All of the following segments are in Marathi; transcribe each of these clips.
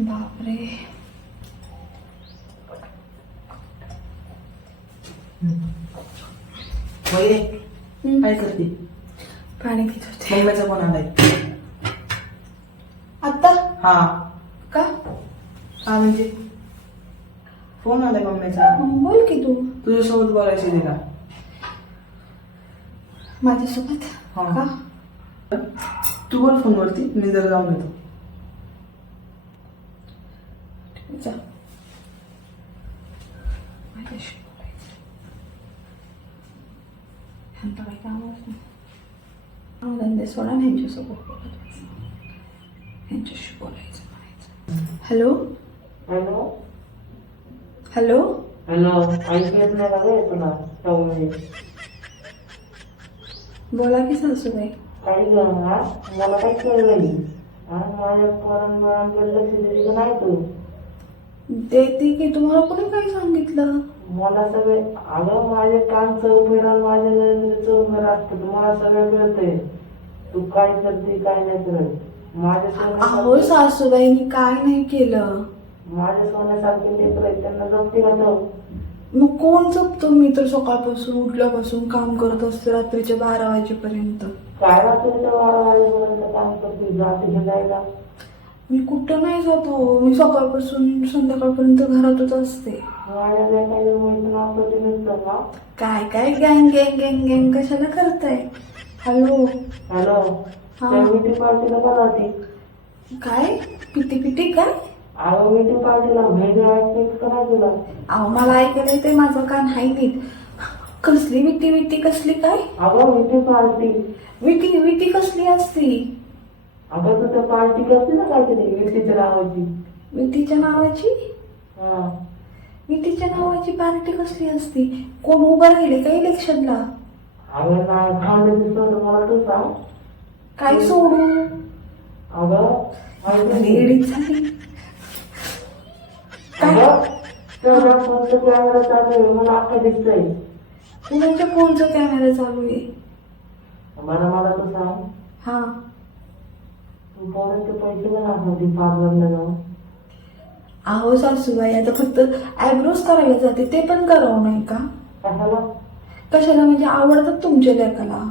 बापरे. हम्म, काय करते? पाणी पित होते. मम्मीचा फोन आलाय आता हा. का? हा म्हणजे फोन आलाय मम्मीचा? बोल की तू. तुझ्यासोबत बोलायचे तिला. माझ्यासोबत? हा. का? तू बोल फोनवरती मी जर जाऊन येतो जा माझ्याशी बोलायचं ह्यांचं काही कामच नाही हा, धंदे सोडा बोलत बसा. ह्यांच्याशी बोलायचं म्हणायचं. हॅलो? हॅलो? हॅलो? हॅलो ऐकू येत नाही गे तुला? बोला की सासूबाई. काही मला काही कळलं नाही. माझ्या पोरांकडे लक्ष दिली नाही तू? देते की तुम्हाला कोणी काय सांगितलं? मला सगळे अगं माझे कान चौफेरा माझ्या नजरे चौफेरा असतात मला सगळं कळतंय. तू काय करते काय नाही करत. माझ्या अहो सोन्यासारखे सासूबाई मी काय नाही केलं. माझ्या सोन्यासारखे लेकर आहेत त्यांना जपते का जाऊ मग कोण जपतो? मी तर सकाळपासून उठल्यापासून काम करत असते रात्रीच्या बारा वाजेपर्यंत. काय रात्रीच्या बारा वाजेपर्यंत काम करते? जाते हे जायला? मी कुठं नाही जात मी सकाळपासून संध्याकाळपर्यंत घरातच असते. काय काय गँग गँग गँग गँग कशाला करताय? हॅलो? हॅलो? हा. पार्टीला काय? पिटी पिटी काय? अगं मीटिंग पार्टीला नाही तुला. अहो मला ऐकायला येते माझं कान हाय नीट. कसली विटी विटी कसली काय? अगं मीटिंग पार्टी. विटी विटी कसली असती? अगं तू त्या पार्टी करते ना काहीतरी. व्यक्तीच्या नावाची. विटीच्या नावाची? हा. विटीच्या नावाची पार्टी कसली असती? कोण उभं राहिले का इलेक्शनला? अगं नाही खाल्लं दिसतं मला तू सांग. काय सोडू? अगं माहिती नाही. येडीच झाली. अगं तेवढ्या फोनचं कॅमेरा चालू आहे? मला अख्खा दिसतंय. कुणाच्या फोनचा कॅमेरा चालू आहे? मला मला तू सांग. हा. पोरांचे पैसे का दाखवते पार्लरला जाऊन. अहो सासूबाई आता फक्त आयब्रोज करायला जाते ते पण करावं नाही का? कशाला? कशाला? म्हणजे आवडतात तुमच्या लेकाला.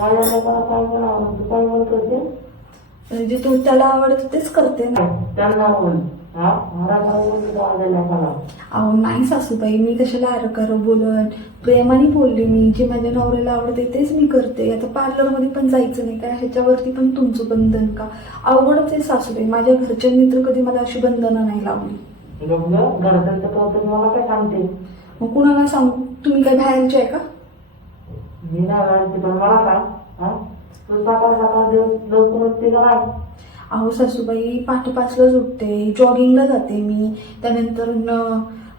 माझ्या लोकांना काय म्हणावं तू काय म्हणत होते? म्हणजे तो त्याला आवडतं तेच करते ना. त्यांना बोल बोलतो अहो नाही सासूबाई मी कशाला आरकार बोलन प्रेमाने बोलले मी. जे माझ्या नवऱ्याला आवडते तेच मी करते. आता पार्लरमध्ये पण जायचं नाही का? ह्याच्यावरती पण तुमचं बंधन का? अवघडच आहे सासूबाई माझ्या घरच्यांनी तर कधी मला अशी बंधनं नाही लावली. मला काय सांगते? मग कुणाला सांगू? तुम्ही काय बाहेरचे आहे का? मी नाही पण मला सांग. तू सकाळ सकाळ दिवस लवकर उठते का नाही? अहो सासूबाई पहाटे पाचलाच उठते जॉगिंगला जाते मी. त्यानंतर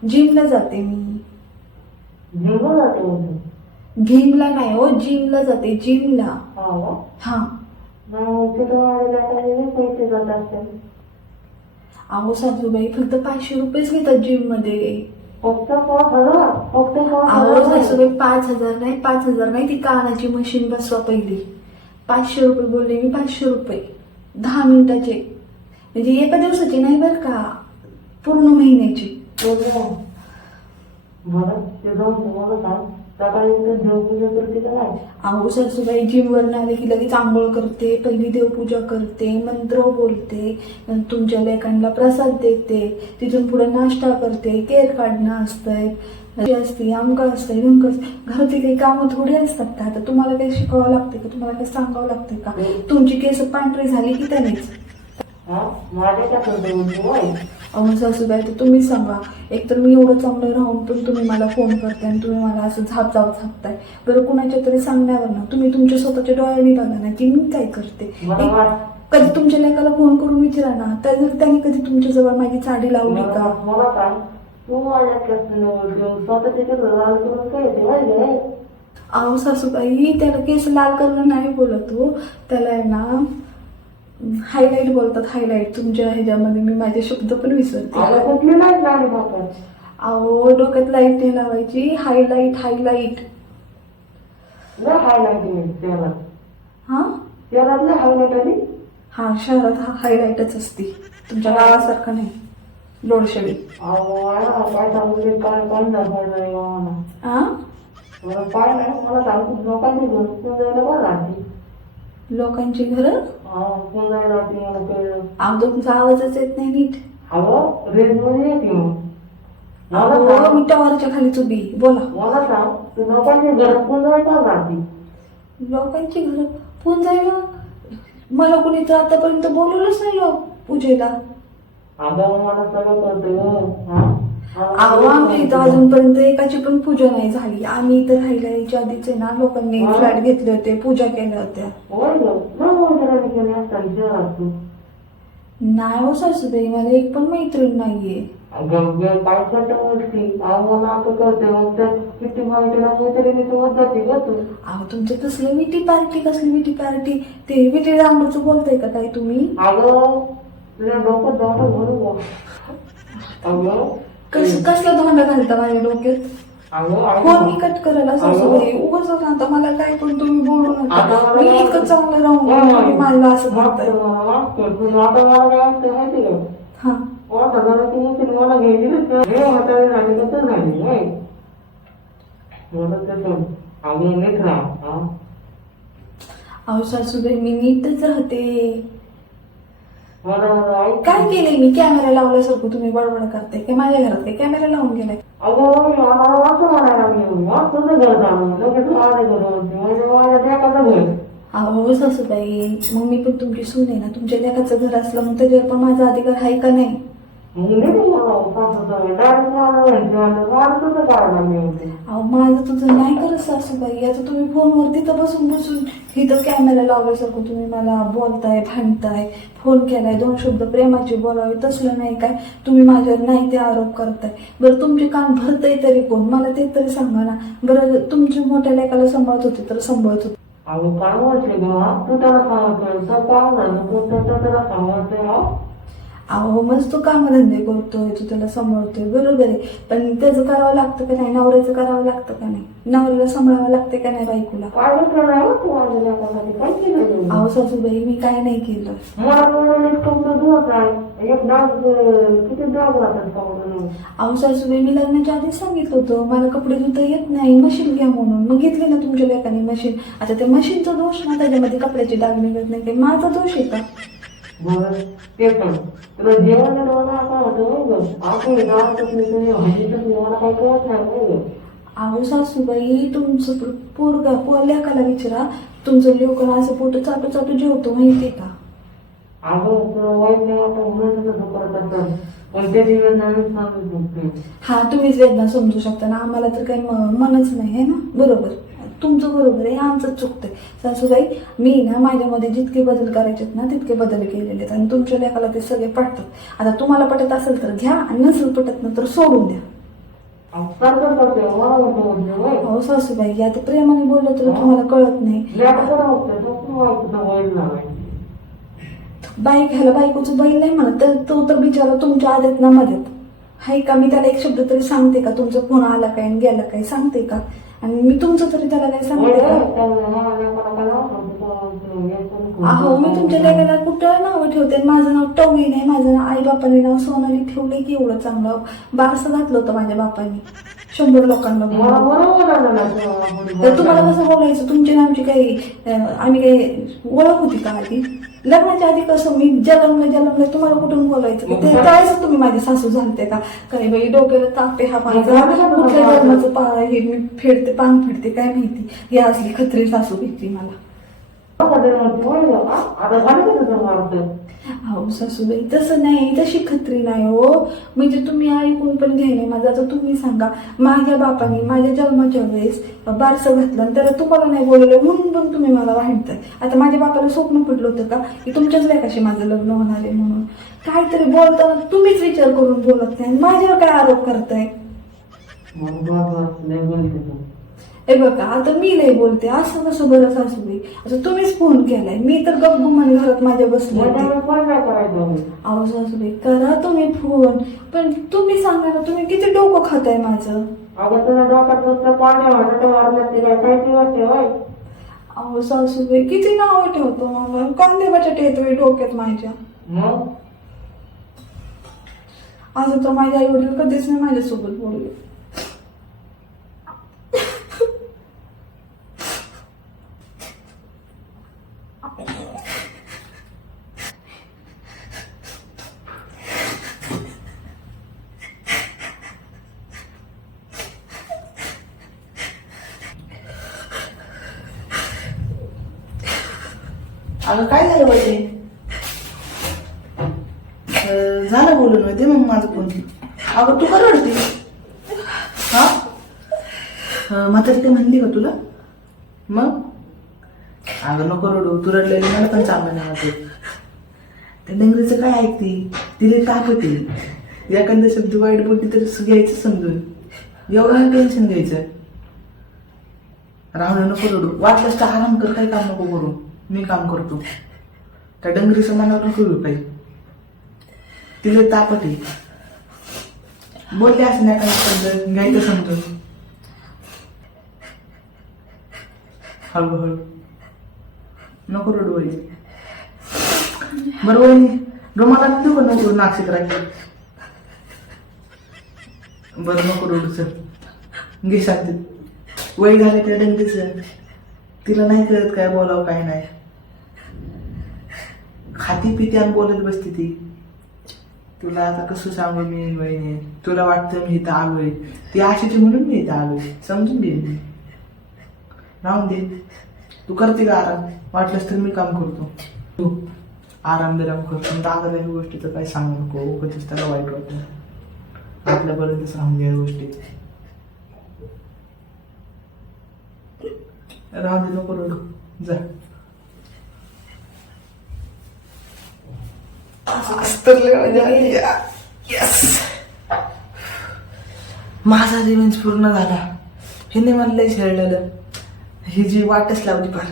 जिमला जाते मी. जिमला जिमला नाही हो जिमला जाते. जिमला हा अहो सासूबाई फक्त पाचशे रुपयेच घेतात जिममध्ये अहो सासूबाई पाच हजार नाही पाच हजार नाही. ती कानाची मशीन बसवा पहिली. पाचशे रुपये बोलले मी पाचशे रुपये. दहा मिनिटाचे. म्हणजे एका दिवसाचे नाही बरं का? पूर्ण महिन्याची. का नाही? अहो सासूबाई जिमवरून आले की लगेच आंघोळ करते पहिली देवपूजा करते मंत्र बोलते तुमच्या लेकांना प्रसाद देते तिथून पुढे नाश्ता करते केर काढणं असतंय. असते अमकं असतंय ढमकं असतंय घरातली काही कामं थोडी असतात का? आता तुम्हाला काही शिकावं लागते का? तुम्हाला काही सांगावं लागते का? तुमची केस पांढरी झाली की त्यानेच. हा? अहो सासूबाई तर तुम्ही सांगा. एकतर मी एवढं चांगलं राहून पण तुम्ही मला फोन करताय आणि तुम्ही मला असं झाप झाप झापताय. बरं कुणाच्या तरी सांगण्यावर ना. तुम्ही तुमच्या स्वतःच्या डोळ्यांनी बघा ना की मी काय करते. एक- कधी तुमच्या लेकाला फोन करून विचारा ना. तर त्यांनी कधी तुमच्याजवळ माझी चाडी लावली का? मला सांग. तू कसं स्वतःच्या केस लाल करून काय येते माहिती आहे अहो सासूबाई त्याला केस लाल करणं नाही बोलत हो. त्याला आहे ना हायलाईट बोलतात हायलाईट तुमच्या ह्याच्यामध्ये. मी माझे शब्द पण विसरते. कुठली नाही बाबा अहो डोक्यात लाइट नाही लावायची. हायलाईट हायलाईट नाही हायलाईट हा? आली हा शहरात हा हायलाईटच असते. तुमच्या गावासारखं नाही. लोडशेडी अहो मला काय सांगू ते काय काय दाखवायला नाही मला काय नाही मला सांगू लोकांनी घर बरं राहते लोकांची घरं? हा मला कळलं तुमचा आवाजच येत नाही नीट. अहो रेंजमध्ये येते मग. मला अहो सांग मी टॉवरच्या खाली उभी बोला. मला सांग तू लोकांनी घर पुजायला राहते लोकांची घर फोन जायला? मला कोणी तर आतापर्यंत बोलवलंच नाही लोक. पूजेला. अगं मला सगळं कळतं गं. हा? हा, अहो आमच्या इथं अजूनपर्यंत एकाची पण पूजा नाही झाली आम्ही इथं राहिला याच्या आधीच आहे ना लोकांनी हा. फ्लॅट घेतले होते पूजा केल्या होत्या. नाही हो सासूबाई मला एक पण मैत्रीण नाहीये काय गोष्टी अहो तुमचं कसलं विटी पार्टी कसली विटी पार्टी ते विटी रांगोचं बोलताय का काय तुम्ही अगं तुझ्या डोकं डोकं भरू. अगं? कस कसला धोंडा घालता माझ्या डोक्यात? फोन मी. कट करायला सासूबाई उगाच आता मला काय पण तुम्ही बोलू नका. मला मी इतकं चांगलं राहून. तुम्ही मला असं मला. तुझं आता मला काय वाटतं माहिती का? हा. वाट हजार ती मुलीने मला घ्यायची ना हे म्हातारी झाली कसं झाली होय? मला तसं अगं नीट राहा अहो सासूबाई मी नीटच राहते. मला मला काय केलंय मी? कॅमेरा लावल्यासारखं तुम्ही बडबड करताय. काय माझ्या घरात काय कॅमेरा लावून गेलाय? अगं मी आम्हाला असं म्हणायला मग तुझं घर झालं लगेच माझ्या घर होती. म्हणजे माझ्या घर. अहो सासूबाई मग मी पण तुमची सून आहे ना. तुमच्या लेखाचं घर असलं मग त्याच्यावर पण माझा अधिकार आहे का नाही? अहो माझं तुझं नाही करत सासूबाई. आता तुम्ही फोनवर तिथं बसून बसून इथं कॅमेरा लावल्यासारखं तुम्ही मला बोलताय भांडताय फोन केलाय. दोन शब्द प्रेमाचे बोलावे तसलं नाही काय? तुम्ही माझ्यावर नाही ते आरोप करताय. बरं तुमचे कान भरतय तरी कोण? मला ते तरी सांगा ना. बरं तुमच्या मोठ्या लेकाला सांभाळत होते तर सांभाळत होते. अगं काय म्हणते? तू त्याला सांगतोय त्याला सांगतोय हा? अहो मस्त तो कामधंदे करतोय? तू त्याला सांभाळतोय. बरोबर आहे. पण त्याचं करावं लागतं का नाही? नवऱ्याचं करावं लागतं का नाही? नवऱ्याला सांभाळावं लागते का नाही बायकोला? अहो सासूबाई मी काय नाही केलं. अहो सासूबाई मी लग्नाच्या आधीच सांगितलं होतं. मला कपडे धुता येत नाही. मशीन घ्या म्हणून. मग घेतली ना तुमच्या लेकाने मशीन. आता त्या मशीनचा दोष ना त्याच्यामध्ये कपड्याचे डाग निघत नाही. ते माझा दोष आहे का? बरं ते पण. तुला जेवण देणं मला काय होतं होय गं. आपण गावातच नाही तुम्ही भाजीतच नाही मला काय कळत नाही होय गं. अहो सासूबाई तुमचं पो- पोरगा पो लेकाला विचारा. तुमचं लेकरं असं पोट चाटू चाटू जेवतो माहितीये का? अगं तुला वाईट नाही वाटत? म्हणून तसं करत असतं पण त्याची वेळ नवीन सांगत नसते हा तुम्हीच वेदना समजू शकता ना. आम्हाला तर काही म- मनच नाही आहे ना? बरोबर. तुमचं बरोबर आहे आमचं चुकतंय. सासूबाई मी ना माझ्यामध्ये जितके बदल करायचे ना तितके बदल केलेले आहेत. आणि तुमच्या लेखाला ते सगळे पटतात. आता तुम्हाला पटत असेल तर घ्या आणि नसेल पटत ना तर सोडून द्या. अहो सासूबाई आता प्रेमाने बोललं तर तुम्हाला कळत नाही. बाईक घ्यायला बायकोचं बैल नाही म्हणत. तर तो तर बिचारा तुमच्या आदत ना मदत. हाय का? मी त्याला एक शब्द तरी सांगते का? तुमचा फोन आला काय आणि गेला काय? सांगते का? आणि मी तुमचं तरी त्याला काय सांगते का अहो मी तुमच्या लेकाला कुठं नाव ठेवते माझं नाव टवळी नाही माझं नाव आई बापाने नाव सोनाली ठेवलंय की एवढं चांगलं बारसं घातलं होतं माझ्या बापाने शंभर लोकांना तर तुम्हाला कसं बोलायचं तुमची आणि आमची काही आम्ही काही ओळख होती का आधी लग्नाच्या आधी कसं मी जलमलं जलमलं तुम्हाला कुठून बोलायचं? ते त्यावेळेस तुम्ही माझी सासू झालते का? काही बाई डोक्याला तापे हा माझा कुठल्या जन्माचं पा हे मी फेडते पान फेडते काय माहिती? ही असली खत्री सासू भेटली मला. अहो सासूबाई. तसं नाही तशी खत्री नाही हो. म्हणजे तुम्ही ऐकून पण घ्याय नाही माझं आता तुम्ही सांगा. माझ्या बापाने माझ्या जन्माच्या वेळेस बारसं घातलं आणि त्याला तुम्हाला नाही बोलवलं म्हणून पण तुम्ही मला वाटतात आता माझ्या बापाला स्वप्न पडलं होतं का? की तुमच्याच लेखाशी माझं लग्न होणार आहे म्हणून. काहीतरी बोलताना तुम्हीच विचार करून बोलत नाही आणि माझ्यावर काय आरोप करताय? हे बघा आता मी नाही बोलते असं कसं बरं सासूबाई? आता तुम्हीच फोन केलाय. मी तर गपगुमान घरात माझ्या बसले? अहो सासूबाई करा तुम्ही फोन पण तुम्ही सांगा ना तुम्ही किती डोकं खाताय माझं? अगं तुला डोक्यात नुसतं पाणी वाटत वाढलं ते काय? काहीच वाटते होय? अहो सासूबाई किती नाव ठेवतो मग? कांदे बटाटे येतोय डोक्यात माझ्या? असं तर माझे आई वडील कधीच नाही माझ्यासोबत बोलले. अगं काय झालं पाहिजे झालं बोलून होते मग माझं फोन अगं तू का रडते हा? म्हातारी ते म्हणली का तुला? मग? अगं नको रडू तू रडलेली मला पण चांगलं नाही वाटत. त्या डंगरीचं काय ऐकते तिला ताप होते. एखादा शब्द वाईट बोलते तर घ्यायचं समजून. एवढं टेन्शन घ्यायचं. राहुल नको रडू. वाटलंस तर आराम कर काही काम नको करू. मी काम करतो. त्या डंगरीचं मनावर नको पाहिजे तिला तापट आहे. बोलले असं नाही काय समजून घ्यायचं समजून हळूहळू नको रोड वहिनी बरं वहिनी रुमाला देऊ का नको नाक्षिक राहील बरं नको रोड सर घे सांगते वय झाले त्या डंगरीचं. तिला नाही कळत काय बोलावं काय नाही. खाती पिती आणि बोलत बसते ती. तुला आता कसं सांगू मी बहिणी तुला वाटतं मी इथं आलोय. ती आशीची म्हणून मी इथं आलोय. समजून घे. राहून दे. तू करते का आराम? वाटलंस तर मी काम करतो. तू आराम बिराम करतो दादाला या गोष्टीचं काही सांगू नको. कधीच त्याला वाईट वाटतं. आपल्यापर्यंत सांगून द्या या गोष्टी. राहू दे नको जा. माझा रिवेंज पूर्ण झाला हिने मला छेडलेलं ही जी वाटच लावली फार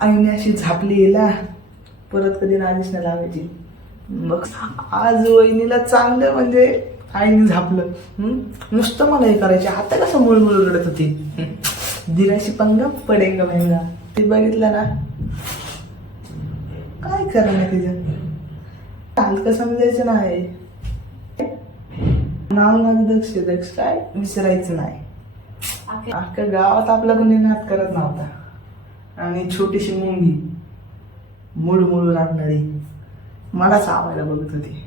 आईने अशी झापली गेला परत कधी नादीच नाही लावायची मग आज वहिनीला चांगलं म्हणजे आईने झापलं? नुसतं मला हे करायचे आता कसं मुळमुळ रडत होती. दिराशी पंगा पडेल महिना ते बघितलं ना काय करणार तिचं हलकं समजायचं नाही. नाव दक्ष दक्ष काय विसरायचं नाही. अख्ख्या गावात आपला कोणी नाद करत नव्हता. आणि छोटीशी मुंगी मूळ मूळ राहणारी मलाच आवायला बघत होती.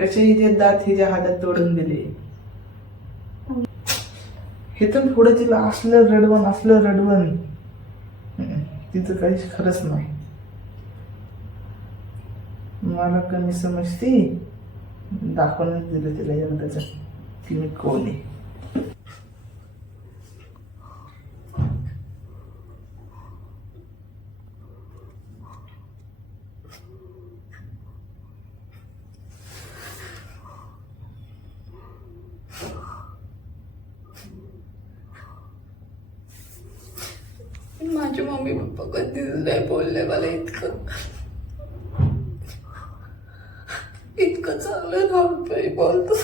कसे हिचे दात हिच्या हातात तोडून दिले. हे तर पुढे तिला असलं रडवण असलं रडवण. तिचं काहीच खरंच नाही. मला कमी समजते? दाखवूनच दिलं तिला एकदाच की मी कोण आहे? माझे मम्मी पप्पा कधीच नाही बोलले मला इतकं इतकं चांगलं राहुल बोलतो